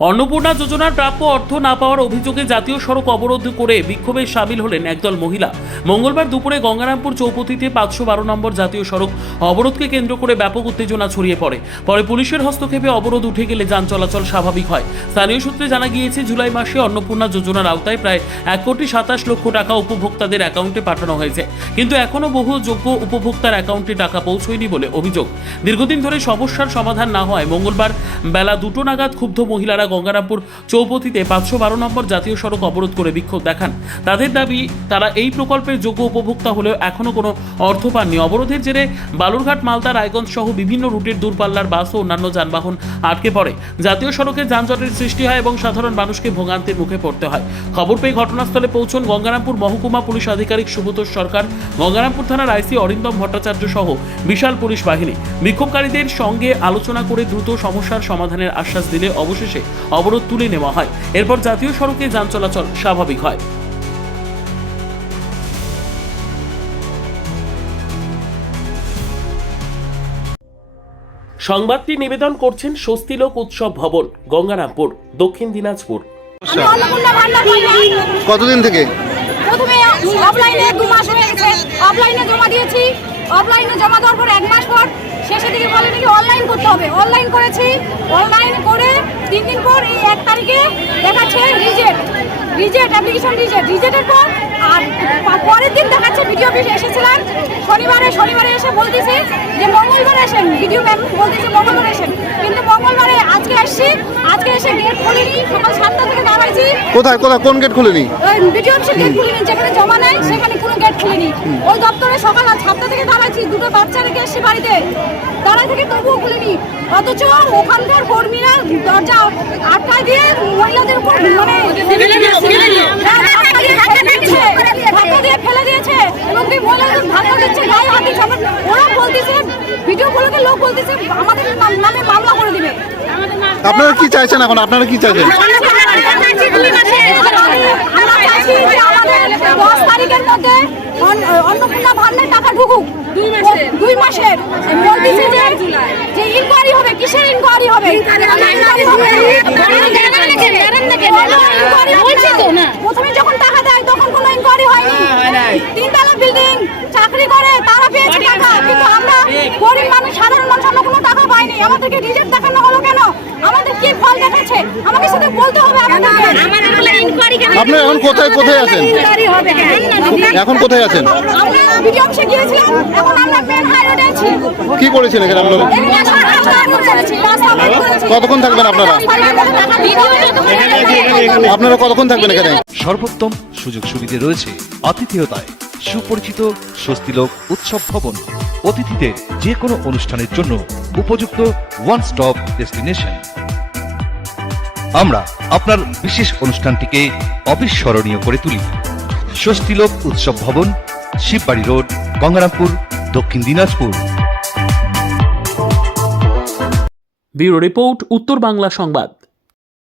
অন্নপূর্ণা যোজনার প্রাপ্য অর্থ না পাওয়ার অভিযোগে জাতীয় সড়ক অবরোধ করে বিক্ষোভে সামিল হলেন একদল মহিলা। মঙ্গলবার দুপুরে গঙ্গারামপুর চৌপতিতে 512 নম্বর জাতীয় সড়ক অবরোধকে কেন্দ্র করে ব্যাপক উত্তেজনা ছড়িয়ে পড়ে। পরে পুলিশের হস্তক্ষেপে অবরোধ উঠে গেলে যান চলাচল স্বাভাবিক হয়। স্থানীয় সূত্রে জানা গিয়েছে, জুলাই মাসে অন্নপূর্ণা যোজনার আওতায় প্রায় 1,27,00,000 টাকা উপভোক্তাদের অ্যাকাউন্টে পাঠানো হয়েছে, কিন্তু এখনও বহু যোগ্য উপভোক্তার অ্যাকাউন্টে টাকা পৌঁছয়নি বলে অভিযোগ। দীর্ঘদিন ধরে সমস্যার সমাধান না হয় মঙ্গলবার বেলা 2টো নাগাদ ক্ষুব্ধ মহিলারা গঙ্গারামপুর চৌপতিতে 512 নম্বর জাতীয় সড়ক অবরোধ করে বিক্ষোভ দেখান। তাদের দাবি, তারা এই প্রকল্পের যোগ্য উপভোক্তা হলেও এখনও কোনো অর্থ পাননি। অবরোধের জেরে বালুরঘাট, মালদা, রায়গঞ্জ সহ বিভিন্ন রুটের দূরপাল্লার বাস ও অন্যান্য যানবাহন আটকে পড়ে। জাতীয় সড়কে যানজটের সৃষ্টি হয় এবং সাধারণ মানুষকে ভোগান্তির মুখে পড়তে হয়। খবর পেয়ে ঘটনাস্থলে পৌঁছন গঙ্গারামপুর মহকুমা পুলিশ আধিকারিক সুব্রত সরকার, গঙ্গারামপুর থানার আইসি অরিন্দম ভট্টাচার্য সহ বিশাল পুলিশ বাহিনী। বিক্ষোভকারীদের সঙ্গে আলোচনা করে দ্রুত সমস্যার সমাধানের আশ্বাস দিলে অবশেষে অবরোধ তুলে নেওয়া হয়। এরপর জাতীয় সড়কে যান চলাচল স্বাভাবিক হয়। সংবাদটি নিবেদন করছেন স্বস্তিলোক উৎসব ভবন, গঙ্গারামপুর, দক্ষিণ দিনাজপুর। কতদিন থেকে? প্রথমে অফলাইনে 2 মাস হয়ে গেছে, অফলাইনে জমা দিয়েছি। অফলাইনে জমা দেওয়ার পর 1 মাস পর শেষের দিকে বলে নাকি অনলাইন করতে হবে। অনলাইন করেছি, অনলাইন করে 3 দিন পর এই 1 তারিখে দেখাচ্ছে রিজেক্ট অ্যাপ্লিকেশন রিজেক্টের পর আর পরের দিন দেখাচ্ছে ভিডিও অফিসে এসেছিলাম শনিবারে এসে বলতেছে যে মঙ্গলবার আসেন, ভিডিও ম্যাম বলতেছে মঙ্গলবার আসেন, কিন্তু মঙ্গলবারে আজকে আসছি, আজকে এসে গেট খুলিনি। সকাল 7টা থেকে দাঁড়াইছি। কোথায় কোন গেট খুলেনি? ভিডিও অফিসে গেট খুলিনি, যেখানে জমা নেয় সেখানে কোনো গেট খুলিনি। ওই দপ্তরে সকাল 7টা থেকে দাঁড়াইছি, 2টো বাচ্চা রেখে এসছি বাড়িতে, দাঁড়াই থেকে তবুও খুলিনি। অথচ ওখানকার কর্মীরা দরজা আটকায় দিয়ে মহিলাদের উপর মানে ধাক্কা দিয়ে ফেলে দিয়েছে এবং কি মহিলাদের ধাক্কা দিচ্ছে, গায়ে হাত দিচ্ছে। ওরা বলতেছে, ভিডিওগুলোকে লোক বলতেছে আমাদের নামে মামলা করে দিবে। আপনারা কি চাইছেন এখন? আপনারা কি চাইছেন? 10 তারিখের মধ্যে অন্নপূর্ণা ভান্ডার টাকা ঢুকুক। 2 মাসের বলতেছে যে ইনকোয়ারি হবে। কিসের ইনকোয়ারি হবে? প্রথমে যখন টাকা দেয় তখন কোনো ইনকোয়ারি হয়নি। 3 তলা বিল্ডিং, চাকরি করে তারা পেয়েছে টাকা, কিন্তু আমরা গরিব মানুষ, সাধারণ মানুষ আমরা কোনো টাকা পাইনি। আমাদেরকে রিজেক্ট দেখানো হলো কেন? আমাদের কি ফল দেখাচ্ছে? আমাকে সাথে বলতে হবে। আপনি এখন কোথায় আছেন? এখন কোথায় আছেন? আমরা ভিডিও অফিসে গিয়েছিলাম, এখন আমরা মেন হাই রোডে আছি। কি করেছেন এখানে আপনারা? কতক্ষণ থাকবেন আপনারা? আপনারা কতক্ষণ থাকবেন এখানে? সর্বোত্তম সুযোগ সুবিধা রয়েছে আতিথেয়তায় সুপরিচিত স্বস্তিলোক উৎসব ভবন। অতিথিদের যে কোনো অনুষ্ঠানের জন্য উপযুক্ত ওয়ান স্টপ ডেস্টিনেশন। আমরা আপনার বিশেষ অনুষ্ঠানটিকে অবিস্মরণীয় করে তুলি। স্বস্তিলোক উৎসব ভবন, শিববাড়ি রোড, গঙ্গারামপুর, দক্ষিণ দিনাজপুর। ব্যুরো রিপোর্ট, উত্তর বাংলা সংবাদ।